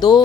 2